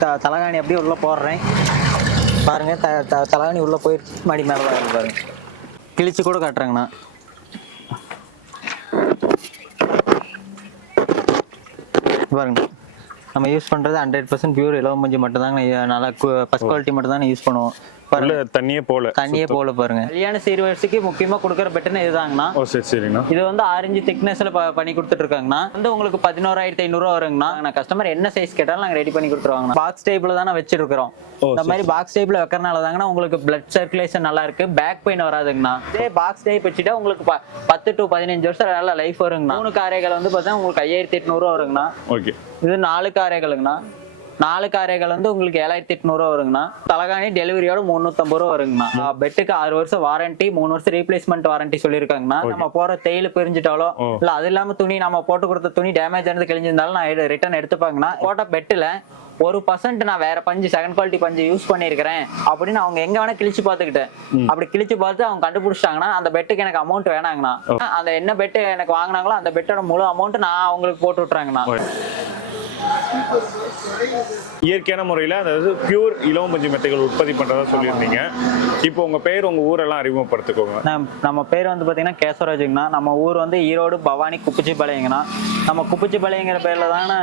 த- தலகாணி அப்படியே உள்ள போடுறேன். பாருங்க த த- தலகாணி உள்ள போய் மடி மேலே தான் பாருங்கள் பாருங்க. கிழிச்சு கூட காட்டுறேங்கண்ணா பாருங்க நம்ம யூஸ் பண்றது ஹண்ட்ரட் பர்சன்ட் பியூர் இலவம் மஞ்சள் மட்டும் தாங்க நல்லா ஃபஸ்ட் குவாலிட்டி மட்டும் தான் யூஸ் பண்ணுவோம். தண்ணியே போல தண்ணியே போல பாருங்க. கல்யாண சீர்வரிசைக்கு முக்கியமா கொடுக்குற பெட்டுன்னு இதுதாங்கண்ணா. ஓ சரி சரிங்கண்ணா. இது வந்து ஆரஞ்சு திக்னஸ்ல பண்ணி கொடுத்துட்டு இருக்காங்கண்ணா வந்து உங்களுக்கு பதினோராயிரத்தி ஐநூறுரூவா வருங்கண்ணா. நான் கஸ்டமர் என்ன சைஸ் கேட்டாலும் நாங்கள் ரெடி பண்ணி கொடுத்துருவாங்கண்ணா. பாக்ஸ் டைப்ல தானே வச்சிருக்கிறோம். இந்த மாதிரி பாக்ஸ் டைப்ல வைக்கறனால தாங்கண்ணா உங்களுக்கு பிளட் சர்க்குலேஷன் நல்லா இருக்கு பேக் பெயின் வராதுங்கண்ணா. இதே பாக்ஸ் டைப் வச்சுட்டா உங்களுக்கு ப- பத்து டு பதினஞ்சு வருஷம் நல்ல லைஃப் வருங்கண்ணா. மூணு காரைகள் வந்து பார்த்தா உங்களுக்கு ஐயாயிரத்தி எட்நூறுவா வருங்கண்ணா. ஓகே. இது நாலு காரைகளுங்கண்ணா. நாலு காரைகள் வந்து உங்களுக்கு ஏழாயிரத்தி எட்நூறுவா வருங்கண்ணா. தலகாணி டெலிவரியோட முந்நூற்றம்பது ரூபா வருங்கண்ணா. பெட்டுக்கு ஆறு வருஷம் வாரண்டி மூணு வருஷம் ரீப்ளேஸ்மெண்ட் வாரண்டி சொல்லியிருக்காங்கண்ணா. நம்ம போற தேயில பிரிஞ்சிட்டாலோ. இல்ல அது இல்லாம துணி நம்ம போட்டு கொடுத்த துணி டேமேஜ் ஆனது கிழிஞ்சிருந்தாலும் நான் ரிட்டர்ன் எடுத்துப்பாங்கண்ணா. போட்ட பெட்டில் ஒரு பர்சன்ட் நான் வேற பஞ்சு செகண்ட் குவாலிட்டி பஞ்சு யூஸ் பண்ணியிருக்கிறேன் அப்படின்னு அவங்க எங்க வேணா கிழிச்சு பார்த்துக்கிட்டேன் அப்படி கிழிச்சு பார்த்து அவங்க கண்டுபிடிச்சிட்டாங்கன்னா அந்த பெட்டுக்கு எனக்கு அமௌண்ட் வேணாங்கண்ணா. அந்த என்ன பெட்டு எனக்கு வாங்கினாங்களோ அந்த பெட்டோட முழு அமௌண்ட் நான் அவங்களுக்கு போட்டு விட்டுறாங்கண்ணா. இயற்கையான முறையில் அதாவது பியூர் இலவம் பஞ்சு மெத்தைகள் உற்பத்தி பண்ணுறதா சொல்லியிருந்தீங்க. இப்போ உங்கள் பேர் உங்கள் ஊரெல்லாம் அறிமுகப்படுத்திக்கோங்க. நம்ம பேர் வந்து பார்த்தீங்கன்னா கேசவராஜுங்கண்ணா. நம்ம ஊர் வந்து ஈரோடு பவானி குப்பிச்சிப்பாளையங்கண்ணா. நம்ம குப்பிச்சிப்பாளையங்கிற பேரில் தானே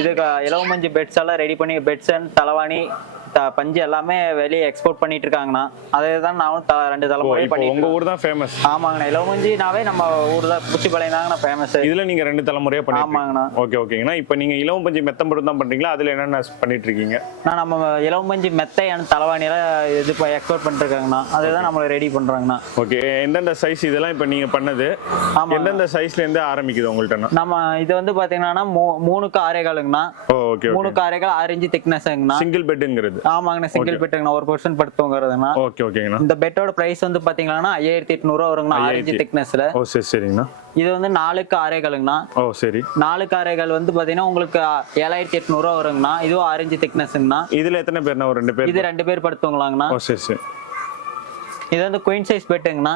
இதுக்கு இலவமஞ்சி பெட்ஸ் எல்லாம் ரெடி பண்ணி பெட்ஸ் அண்ட் தலவாணி பஞ்சு எல்லாமே வெளியே எக்ஸ்போர்ட் பண்ணிட்டு இருக்காங்கண்ணா அதே தான் நானும் ரெண்டு தலைமுறை பண்ணிட்டு உங்க ஊர் தான் ஃபேமஸ் ஆமாங்கண்ணா இலவமஞ்சினாவே நம்ம ஊர் தான் குச்சிப்பாளையம் தாங்கண்ணா ஃபேமஸ் இதுல நீங்க ரெண்டு தலைமுறையா பண்ணிருக்கீங்க ஆமாங்கண்ணா. ஓகே ஓகேங்கண்ணா. இப்போ நீங்க இலவம் பஞ்சு மெத்தம் மட்டும் தான் பண்றீங்களா? அதுல என்னென்ன பண்ணிட்டு இருக்கீங்க நான் நம்ம இலவமஞ்சி மெத்தை அண்ட் தலைவாணியெல்லாம் இது எக்ஸ்போர்ட் பண்ணிருக்காங்கண்ணா அதே தான் நம்மளை ரெடி பண்ணுறாங்கண்ணா ஓகே எந்தெந்த சைஸ் இதெல்லாம் இப்போ நீங்க பண்ணது. எந்தெந்த சைஸ்ல இருந்து ஆரம்பிக்குது உங்கள்ட்ட நம்ம இது வந்து பார்த்தீங்கன்னா மூ- மூணுக்கு ஆறே காலுங்கண்ணா. ஓகே கால் ஆறு இன்ச்சு திக்னஸ்ங்கண்ணா சிங்கிள் பெட்டுங்கிறது ஆமாங்கண்ணா சிங்கிள் பெட்டுங்கண்ணா ஒரு பர்சன்ட் படுத்துவங்கிறதுண்ணா ஓகே ஓகேங்கண்ணா இந்த பெட்டோட பிரைஸ் வந்து பாத்தீங்கன்னா ஐயாயிரத்தி எட்நூறுவா வருங்கண்ணா ஆரஞ்சு திக்னஸ்ல ஓ சரி சரிங்கண்ணா. இது வந்து நாலுக்கு ஆரேகளுங்கண்ணா ஓ சரி. நாலுக்கு ஆரேகள் வந்து பாத்தீங்கன்னா உங்களுக்கு ஏழாயிரத்தி எட்நூறுவா வருங்கண்ணா. இதுவும் ஆரஞ்சு திக்னஸ்ங்கண்ணா இதுல எத்தனை பேர்ண்ணா ஒரு ரெண்டு பேர்? இது ரெண்டு பேர் படுத்துவங்களாங்கண்ணா ஓ சரி சரி. இது வந்து குயின் சைஸ் பெட்டுங்கண்ணா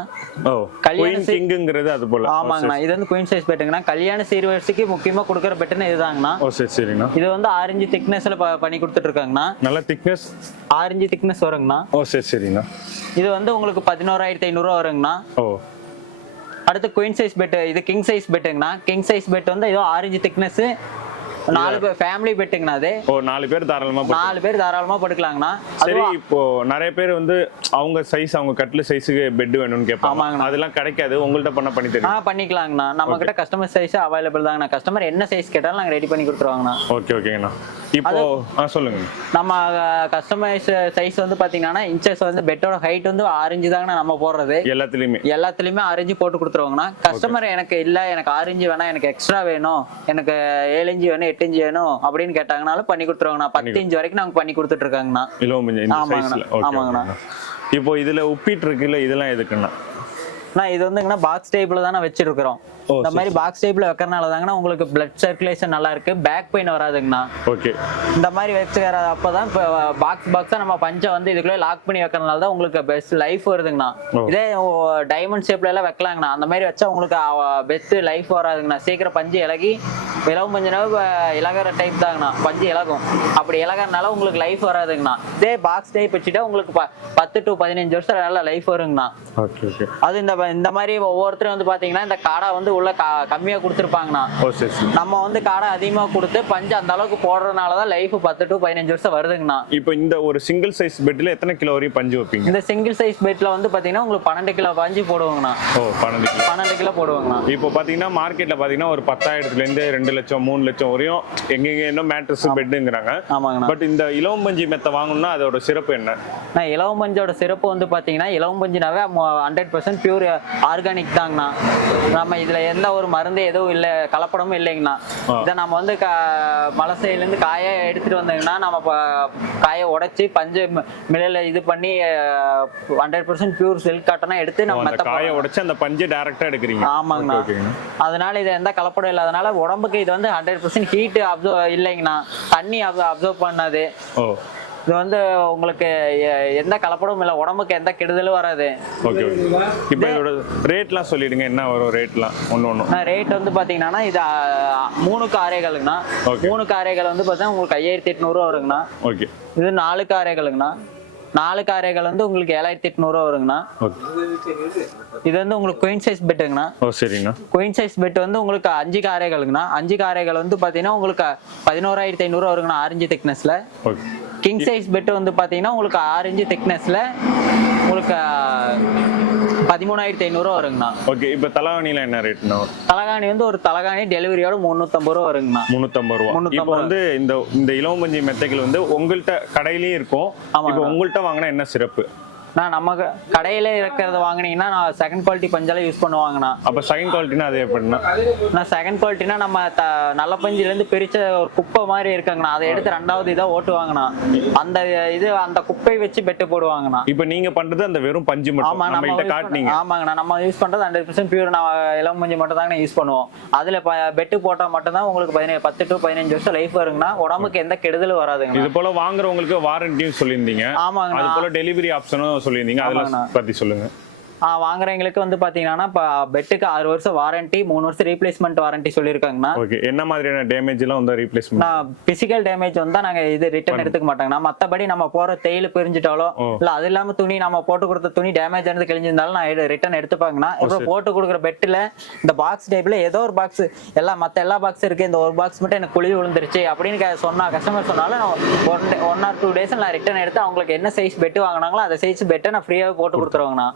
ஓ கல்யாண கிங்குங்கிறது அது போல. ஆமாங்கண்ணா. இது வந்து குயின் சைஸ் பெட்டுங்கண்ணா கல்யாண சீர்வரிசைக்கு முக்கியமா கொடுக்குற பெட்டுன்னு இதுதாங்கண்ணா. ஓ சரி சரிங்கண்ணா. இது வந்து ஆரஞ்சு திக்னஸ்ல பண்ணி கொடுத்துட்டு இருக்காங்கண்ணா நல்ல திக்னஸ் ஆரஞ்சு திக்னஸ் வருங்கண்ணா. ஓ சரி சரிங்கண்ணா. இது வந்து உங்களுக்கு பதினோராயிரத்தி ஐநூறுரூவா வருங்கண்ணா. ஓ. அடுத்து குயின் சைஸ் பெட் இது கிங் சைஸ் பெட்டுங்கண்ணா கிங் சைஸ் பெட் வந்து ஏதோ ஆரஞ்சு திக்னஸ் நாலு பேர் ஃபேமிலி பெட்டுங்கண்ணா அது. ஓ நாலு பேர் தாராளமா நாலு பேர் தாராளமா படுக்கலாங்கண்ணா. சரி இப்போ நிறைய பேர் வந்து அவங்க சைஸ் அவங்க கட்டில் சைஸுக்கு பெட் வேணும்னு கேட்பாங்க. அதெல்லாம் கிடைக்காது. உங்கள்ட்ட பண்ண பண்ணி ஆ தெரியும் பண்ணிக்கலாங்கண்ணா. நம்ம கிட்ட கஸ்டமர் சைஸ் அவைலபிள் தாங்கண்ணா. கஸ்டமர் என்ன சைஸ் கேட்டாலும் நாங்கள் ரெடி பண்ணி கொடுத்துருவாங்கண்ணா. ஓகே ஓகேங்கண்ணா இப்போ சொல்லுங்க. நம்ம கஸ்டமைஸ் சைஸ் வந்து பாத்தீங்கன்னா இன்ச்சஸ் வந்து பெட்டோட ஹைட் வந்து ஆரஞ்சு தாங்கண்ணா நம்ம போடுறது. எல்லாத்துலயுமே? எல்லாத்துலயுமே ஆரஞ்சு போட்டு கொடுத்துருவாங்கண்ணா. கஸ்டமர் எனக்கு இல்ல எனக்கு ஆரஞ்சு வேணாம் எனக்கு எக்ஸ்ட்ரா வேணும். எனக்கு ஏழு இன்ச்சு வேணும் எட்டு இன்ச்சு வேணும் அப்படின்னு கேட்டாங்கனாலும் பண்ணி கொடுத்துருவாங்கண்ணா. பத்து இன்ச்சு வரைக்கும் நாங்க பண்ணி கொடுத்துட்டு இருக்காங்கண்ணா ஆமாங்கண்ணா. ஆமாங்கண்ணா. இப்போ இதுல உப்பிட்டு இருக்குல்ல இதெல்லாம் எதுக்குண்ணா? நான் இது வந்துங்கண்ணா பாக்ஸ் டைப்ல தானே வச்சிருக்கிறோம். இந்த மாதிரி பாக்ஸ் டைப்ல வைக்கறனால தாங்கண்ணா உங்களுக்கு பிளட் சர்க்குலேஷன் நல்லா இருக்கு பேக் பெயின் வராதுங்கண்ணா. ஓகே. இந்த மாதிரி வச்சுக்கிற அப்பதான் இப்போ பாக்ஸ் பாக்ஸா நம்ம பஞ்சை வந்து இதுக்குள்ளே லாக் பண்ணி வைக்கறனால தான் உங்களுக்கு பெஸ்ட் லைஃப் வருதுங்கண்ணா. இதே டைமண்ட் ஷேப்ல எல்லாம் வைக்கலாங்கண்ணா. அந்த மாதிரி வச்சா உங்களுக்கு பெஸ்ட் லைஃப் வராதுங்கண்ணா. சீக்கிரம் பஞ்சு இலகி இலவும் பஞ்சுனாவே இலகிற டைப் தாங்கண்ணா. பஞ்சு இலகும். அப்படி இலகறனால உங்களுக்கு லைஃப் வராதுங்கண்ணா. இதே பாக்ஸ் டைப் வச்சுட்டா உங்களுக்கு பத்து டு பதினஞ்சு வருஷம் நல்ல லைஃப் வருங்கண்ணா. அது இந்த இந்த மாதிரி ஒவ்வொருத்தரும் வந்து பாத்தீங்கன்னா இந்த காடை வந்து உள்ள கம்மியா கொடுத்துருப்பாங்கண்ணா. நம்ம வந்து காடை அதிகமா கொடுத்து பஞ்சு அந்த அளவுக்கு போடுறதுனால தான் லைஃப் பத்து டு பதினஞ்சு வருஷம் வருதுங்கண்ணா. இப்போ இந்த ஒரு சிங்கிள் சைஸ் பெட்ல எத்தனை கிலோ வரையும் பஞ்சு வைப்பீங்க? இந்த சிங்கிள் சைஸ் பெட்ல வந்து பாத்தீங்கன்னா உங்களுக்கு பன்னெண்டு கிலோ பஞ்சு போடுவாங்கண்ணா. ஓ பன்னெண்டு கிலோ. பன்னெண்டு கிலோ போடுவாங்கண்ணா. இப்போ பாத்தீங்கன்னா மார்க்கெட்ல பாத்தீங்கன்னா ஒரு பத்தாயிரத்துல இருந்து ரெண்டு லட்சம் மூணு லட்சம் வரையும் எங்கெங்க என்ன மேட்ரஸ் பெட்டுங்கிறாங்க ஆமாங்கண்ணா. பட் இந்த இலவம் பஞ்சு மெத்த வாங்கணும்னா அதோட சிறப்பு என்ன? நான் இலவம் பஞ்சோட சிறப்பு வந்து பாத்தீங்கன்னா இலவம் பஞ்சுனாவே ஹண்ட்ரட் பர்சன்ட் பியூர் ஆர்கானிக் தாங்கண்ணா. நம்ம இதுல எந்த ஒரு மருந்து எதுவும் இல்லை கலப்படமும் இல்லைங்கண்ணா. இதை நம்ம வந்து கா மலை சைட்லேருந்து காயை எடுத்துட்டு வந்தீங்கன்னா நம்ம காயை உடைச்சி பஞ்சு மில்லில் இது பண்ணி ஹண்ட்ரட் பர்சன்ட் பியூர் சில்க் காட்டனா எடுத்து நம்ம காயை உடைச்சு அந்த பஞ்சு டைரக்டா எடுக்கிறீங்க. ஆமாங்கண்ணா. அதனால இது எந்த கலப்படம் இல்லாதனால உடம்புக்கு இது வந்து ஹண்ட்ரட் பர்சன்ட் ஹீட் அப்சர்வ் இல்லைங்கண்ணா. தண்ணி அப்சர்வ் பண்ணாது. இது வந்து உங்களுக்கு எந்த கலப்படமும் இல்லை உடம்புக்கு எந்த கெடுதலும் வராது. ஓகே இப்போ இதோட ரேட்லாம் சொல்லிடுங்க என்ன வரும் ரேட்லாம் ஒன்று ஒன்று ரேட் வந்து பாத்தீங்கன்னா இது ஆ, மூணு காரைகளுங்கண்ணா. Okay. மூணு காரைகள் வந்து பார்த்தீங்கன்னா உங்களுக்கு ஐயாயிரத்தி எட்நூறுவா வருங்கண்ணா. ஓகே. இது நாலு காரைகளுங்கண்ணா. நாலு காரைகள் வந்து உங்களுக்கு ஏழாயிரத்தி எட்நூறுவா வருங்கண்ணா. இது வந்து உங்களுக்கு குயின் சைஸ் பெட்டுங்கண்ணா ஓ சரிங்கண்ணா. குயின் சைஸ் பெட் வந்து உங்களுக்கு அஞ்சு காரைகளுங்கண்ணா. அஞ்சு காரைகள் வந்து பார்த்தீங்கன்னா உங்களுக்கு பதினோராயிரத்தி ஐநூறுவா வருங்கண்ணா ஆரஞ்சு திக்னஸ்ல ஓகே. கிங் சைஸ் பெட் வந்து பார்த்தீங்கன்னா உங்களுக்கு ஆரஞ்சு திக்னஸ்ல உங்களுக்கு பதிமூணாயிரத்தி ஐநூறுவா வருங்கண்ணா. ஓகே இப்போ தலவாணிலாம் என்ன ரேட்னா தலகாணி வந்து ஒரு தலகாணி டெலிவரியோட முந்நூற்றம்பது ரூபா வருங்கண்ணா. முந்நூற்றம்பது ரூபா. இப்போ வந்து இந்த இந்த இலவமஞ்சி மெத்தைகள் வந்து உங்கள்கிட்ட கடையிலயும் இருக்கும். இப்போ உங்கள்கிட்ட வாங்கினா என்ன சிறப்பு? நான் நம்ம கடையில இருக்கிறத வாங்குனீங்கன்னா நான் செகண்ட் குவாலிட்டி பஞ்செல்லாம் யூஸ் பண்ணுவாங்கண்ணா. அப்போ செகண்ட் குவாலிட்டினா அது எப்படின்னா நான் செகண்ட் குவாலிட்டினா நம்ம த நல்ல பஞ்சிலேருந்து பிரிச்ச ஒரு குப்பை மாதிரி இருக்குங்கண்ணா. அதை எடுத்து ரெண்டாவது இதாக ஓட்டுவாங்கண்ணா. அந்த இது அந்த குப்பை வச்சு பெட்டு போடுவாங்கண்ணா. இப்போ நீங்க பண்றது அந்த வெறும் பஞ்சு மட்டும். ஆமா நம்ம கிட்ட காட்டுனீங்க. ஆமாங்கண்ணா நம்ம யூஸ் பண்றது ஹண்ட்ரட் பர்சன்ட் பியூர் நான் இளம் மஞ்சள் மட்டும் தாங்க யூஸ் பண்ணுவோம். அதுல பெட்டு போட்டா மட்டும்தான் உங்களுக்கு பதினேழு பத்து டு பதினஞ்சு வருஷம் லைஃப் வருங்கண்ணா. உடம்புக்கு எந்த கெடுதலும் வராதுங்கண்ணா. இது போல வாங்குறவங்களுக்கு வாரண்டியும் சொல்லியிருந்தீங்க. அது ஆமாங்கண்ணா போல டெலிவரி ஆப்ஷனும் சொல்லியிருந்தீங்க அதெல்லாம் ஆமாங்கண்ணா. பத்தி சொல்லுங்க வாங்குறவங்களுக்கு வந்து பாத்தீங்கன்னா இப்போ பெட்டுக்கு ஆறு வருஷம் வாரண்டி மூணு வருஷம் ரீப்ளேஸ்மெண்ட் வாரண்டி சொல்லியிருக்காங்கண்ணா. ஓகே என்ன மாதிரியான டேமேஜ் எல்லாம் வந்து ரீப்ளேஸ்மெண்ட் பிசிக்கல் டேமேஜ் வந்தா நாங்க இது ரிட்டர்ன் எடுத்துக்க மாட்டாங்கண்ணா மத்தபடி நம்ம போற தேயில பிரிஞ்சிட்டாலோ. இல்ல அது இல்லாம துணி நம்ம போட்டு கொடுத்த துணி டேமேஜ் ஆனது கிழிஞ்சிருந்தாலும் நான் ரிட்டர்ன் எடுத்துப்பாங்கண்ணா. இப்போ போட்டு கொடுக்குற பெட்டில் இந்த பாக்ஸ் டைப்ல ஏதோ ஒரு பாக்ஸ் எல்லாம் மத்த எல்லா பாக்ஸ் இருக்கு. இந்த ஒரு பாக்ஸ் மட்டும் எனக்கு குழி விழுந்துருச்சு அப்படின்னு சொன்னா கஸ்டமர் சொன்னாலும் one one or two days நான் ரிட்டர்ன் எடுத்து அவங்களுக்கு என்ன சைஸ் பெட்டு வாங்கினாங்களோ அந்த சைஸ் பெட்டை நான் ஃப்ரீயாவே போட்டு கொடுத்துருவாங்கண்ணா.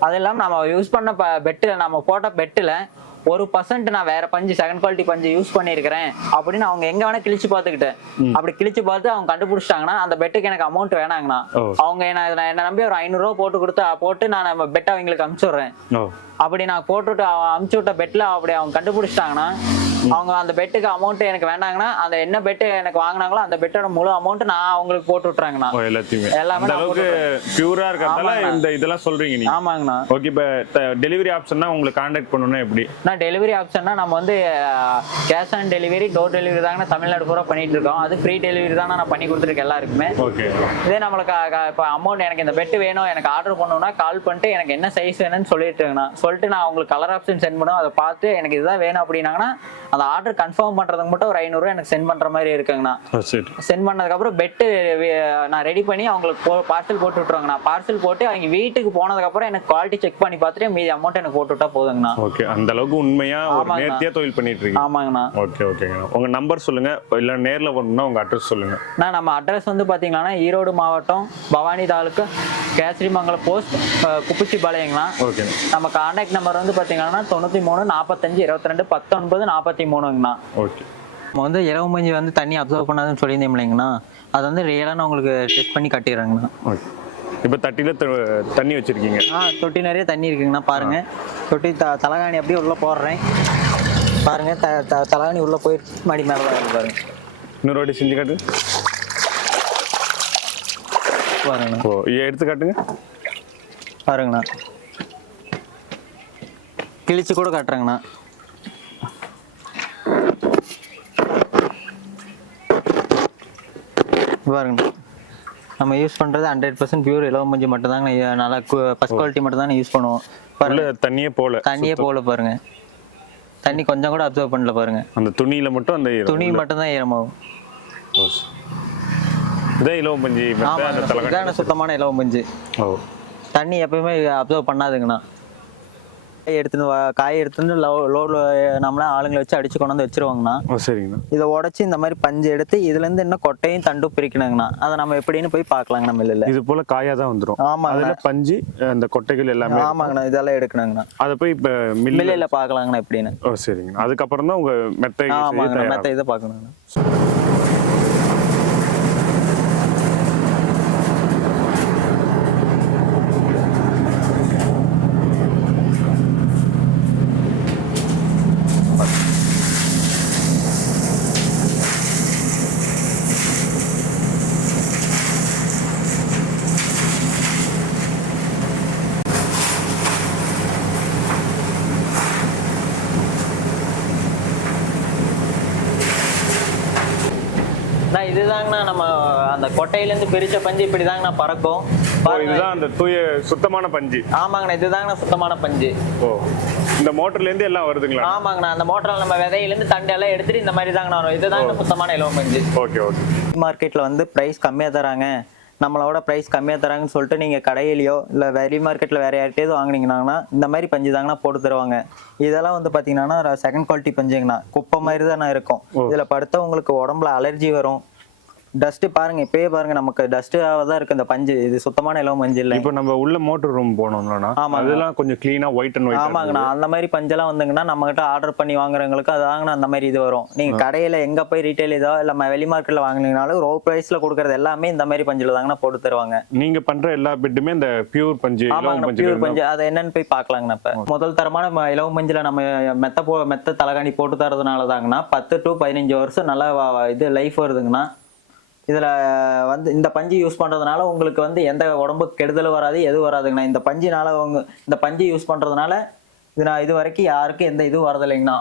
அது இல்லாம நம்ம யூஸ் பண்ண பெட்டில் நம்ம போட்ட பெட்டில் ஒரு பர்சன்ட் நான் வேற பஞ்சு செகண்ட் குவாலிட்டி பஞ்சு யூஸ் பண்ணியிருக்கிறேன் அப்படின்னு அவங்க எங்க வேணா கிழிச்சு பார்த்துக்கிட்டேன் அப்படி கிழிச்சு பார்த்து அவங்க கண்டுபிடிச்சிட்டாங்கன்னா அந்த பெட்டுக்கு எனக்கு அமௌண்ட் வேணாங்கண்ணா. அவங்க என்ன நான் என்ன நம்பி ஒரு ஐநூறுரூவா போட்டு கொடுத்து போட்டு நான் பெட்டை அவங்களுக்கு அனுப்பிச்சுடுறேன் அப்படி நான் போட்டுவிட்டு அவன் அமுச்சு விட்ட பெட்டில் அப்படி அவங்க கண்டுபிடிச்சிட்டாங்கன்னா அவங்க அந்த பெட்டுக்கு அமௌண்ட் எனக்கு வேண்டாங்கன்னா அந்த என்ன பெட்டு எனக்கு வாங்கினாங்களோ அந்த பெட்டோட முழு அமௌண்ட் நான் அவங்களுக்கு போட்டு விட்டுறாங்கண்ணா. எல்லாத்தையுமே. எல்லாமே அளவுக்கு பியூரா இருக்கிறதால. இந்த இதெல்லாம் சொல்றீங்க நீங்க. ஆமாங்கண்ணா. ஓகே இப்போ டெலிவரி ஆப்ஷன்னா உங்களுக்கு கான்டாக்ட் பண்ணணும்னா எப்படி? நான் டெலிவரி ஆப்ஷன்னா நம்ம வந்து cash on delivery door delivery தாங்க தமிழ்நாடு பூரா பண்ணிட்டு இருக்கோம். அது ஃப்ரீ டெலிவரி தான் நான் பண்ணி கொடுத்துருக்கேன் எல்லாருக்குமே. ஓகே இதே நம்மளுக்கு இப்போ அமௌண்ட் எனக்கு இந்த பெட்டு வேணும் எனக்கு ஆர்டர் பண்ணணும்னா கால் பண்ணிட்டு எனக்கு என்ன சைஸ் வேணும்னு சொல்லிட்டுங்கண்ணா சொல்லிட்டு நான் உங்களுக்கு கலர் ஆப்ஷன் சென்ட் பண்ணுவேன். அதை பார்த்து எனக்கு இதுதான் வேணும் அப்படின்னாங்கன்னா அந்த ஆர்டர் கன்ஃபார்ம் பண்ணுறதுக்கு மட்டும் ஒரு ஐநூறுரூவா எனக்கு சென்ட் பண்ணுற மாதிரி இருக்குங்கண்ணா. சென்ட் பண்ணதுக்கப்புறம் பெட்டு நான் ரெடி பண்ணி அவங்களுக்கு போ பார்சல் போட்டு விட்ருவாங்கண்ணா பார்சல் போட்டு அவங்க வீட்டுக்கு போனதுக்கப்புறம் எனக்கு குவாலிட்டி செக் பண்ணி பார்த்துட்டு மீதி அமௌண்ட் எனக்கு போட்டு விட்டா போதுங்கண்ணா. ஓகே அந்த அளவுக்கு உண்மையா. நேர்த்தியா தொழில் பண்ணிட்டு இருக்கீங்க? ஆமாங்கண்ணா. ஓகே ஓகேங்க உங்க நம்பர் சொல்லுங்க. இல்ல நேர்ல வரணும்னா உங்க அட்ரஸ் சொல்லுங்க. நான் நம்ம அட்ரஸ் வந்து பார்த்தீங்கன்னா ஈரோடு மாவட்டம் பவானி தாலுக்கு கேசரிமங்கலம் போஸ்ட் குப்பிச்சிபாளையங்கண்ணா. ஓகே நம்ம கான்டாக்ட் நம்பர் வந்து பார்த்தீங்கன்னா தொண்ணூற்றி மூணு நாற்பத்தஞ்சு இருபத்தி ரெண்டு பத்தொன்பது நாற்பத்தி மூணுங்கண்ணா ஓகே. நம்ம வந்து இரவு மஞ்சி வந்து தண்ணி அப்சர்வ் பண்ணாதுன்னு சொல்லியிருந்தேன் இல்லைங்கண்ணா அது வந்து ரியலாக உங்களுக்கு டெஸ்ட் பண்ணி கட்டிடுறேங்கண்ணா. ஓகே. இப்போ தட்டில த- தண்ணி வச்சிருக்கீங்க. ஆ தொட்டி நிறைய தண்ணி இருக்குங்கண்ணா பாருங்க. தொட்டி த தலகாணி அப்படியே உள்ளே போடுறேன். பாருங்க த த- தலகாணி உள்ளே போயிடுச்சு மடி மேலே தான் பாருங்க. இன்னொரு வாட்டி செஞ்சு காட்டு. பாருங்கண்ணா. ஓ இதை எடுத்து காட்டுங்க. பாருங்கண்ணா. கிழிச்சு கூட காட்டுறேங்கண்ணா. பாருங்கண்ணா நம்ம யூஸ் பண்ணுறது ஹண்ட்ரட் பர்சன்ட் பியூர் இலவம் மஞ்சள் மட்டும் தாங்க நல்லா ஃபஸ்ட் குவாலிட்டி மட்டும் தான் யூஸ் பண்ணுவோம். பாருங்க. தண்ணியே போல தண்ணியே போகல பாருங்க. தண்ணி கொஞ்சம் கூட அப்சர்வ் பண்ணல பாருங்க. அந்த துணியில மட்டும் அந்த. துணி மட்டும் தான் ஈரமாகும். ஓ, சரி. இதான் இலவம் பஞ்சி மெத்தை, அந்த ஆமாங்க தலைகாணி இதான சுத்தமான இலவம் மஞ்சள் ஓ. தண்ணி எப்பயுமே அப்சர்வ் பண்ணாதுங்கண்ணா. எடுத்துன்னு காய் எடுத்துன்னு லோடில் நம்மளே ஆளுங்களை வச்சு அடிச்சு கொண்டாந்து வச்சிருவாங்கண்ணா. ஓ சரிங்கண்ணா. இதை உடச்சி இந்த மாதிரி பஞ்சு எடுத்து இதுலேருந்து இன்னும் கொட்டையும் தண்டும் பிரிக்கணுங்கண்ணா. அதை நம்ம எப்படின்னு போய் பார்க்கலாங்கண்ணா மில்லில் இது போல காயா தான் வந்துரும். ஆமாங்கண்ணா. அதுல பஞ்சு அந்த கொட்டைகள் எல்லாமே ஆமாங்கண்ணா இதெல்லாம் எடுக்கணுங்கண்ணா. அதை போய் இப்ப மில்லில் பார்க்கலாங்கண்ணா எப்படின்னு. ஓ சரிங்கண்ணா. அதுக்கப்புறம் தான் உங்க மெத்தை ஆமாங்கண்ணா. மற்ற இதை பார்க்கணுங்கண்ணா. இதுதாங்கண்ணா நம்ம அந்த கொட்டையில இருந்து பிரிச்ச பஞ்சு இப்படிதாங்கண்ணா பறக்கும். ஓ பாருங்க. இதுதான் அந்த தூய சுத்தமான பஞ்சு. ஆமாங்கண்ணா இதுதாங்கண்ணா சுத்தமான பஞ்சு. ஓ இந்த மோட்டர்ல இருந்து எல்லாம் வருதுங்களா? ஆமாங்கண்ணா அந்த மோட்டரில் நம்ம விதையில இருந்து தண்டு எல்லாம் எடுத்துட்டு இந்த மாதிரி தாங்கண்ணா வரும் இதுதாங்க சுத்தமான இலவம் பஞ்சு. Okay okay. மார்க்கெட்ல வந்து பிரைஸ் கம்மியா தராங்க. நம்மளோட பிரைஸ் கம்மியா தராங்கன்னு சொல்லிட்டு நீங்க கடையிலயோ இல்ல வெளி மார்க்கெட்ல வேற யார்கிட்டயாவது வாங்குனீங்கன்னா இந்த மாதிரி பஞ்சு தாங்கண்ணா போட்டு தருவாங்க. இதெல்லாம் வந்து பாத்தீங்கன்னா செகண்ட் குவாலிட்டி பஞ்சுங்கண்ணா. குப்பை மாதிரி தானே இருக்கும் இதுல படுத்தா உங்களுக்கு உடம்புல அலர்ஜி வரும். டஸ்ட் பாருங்க இப்பயே பாருங்க நமக்கு டஸ்ட் தான் இருக்கு இந்த பஞ்சு. இது சுத்தமான இலவம் பஞ்சு இல்லை. இப்போ நம்ம உள்ள மோட்டர் ரூம் போனோம்னா ஆமாங்க. அதெல்லாம் கொஞ்சம் க்ளீனா ஒயிட் அண்ட் ஒயிட் ஆமாங்கண்ணா அந்த மாதிரி பஞ்செல்லாம் வந்துங்கன்னா நம்ம கிட்ட ஆர்டர் பண்ணி வாங்குறவங்களுக்கு அதாங்கண்ணா அந்த மாதிரி இது வரும். நீங்க கடையில எங்க போய் ரீட்டைல் இதோ இல்ல வெளி மார்க்கெட்ல வாங்குனீங்கனாலும் ரோ பிரைஸ்ல கொடுக்கறது எல்லாமே இந்த மாதிரி பஞ்சுல தாங்கண்ணா போட்டு தருவாங்க. நீங்க பண்ற எல்லா பெட்டுமே இந்த பியூர் பஞ்சு பஞ்சு பியூர் பஞ்சு. அதை என்னன்னு போய் பார்க்கலாங்கண்ணா இப்ப. முதல் தரமான ம- இலவம் பஞ்சுல நம்ம மெத்த போ மெத்த தலகாணி போட்டு தரதுனால தாங்கண்ணா பத்து டு பதினஞ்சு வருஷம் நல்லா இது லைஃப் வருதுங்கண்ணா. இதில் வந்து இந்த பஞ்சு யூஸ் பண்ணுறதுனால உங்களுக்கு வந்து எந்த உடம்புக்கு கெடுதலும் வராது எதுவும் வராதுங்கண்ணா. இந்த பஞ்சினால உங்க இந்த பஞ்சு யூஸ் பண்ணுறதுனால இது நான் இது வரைக்கும் யாருக்கும் எந்த இதுவும் வரதில்லைங்கண்ணா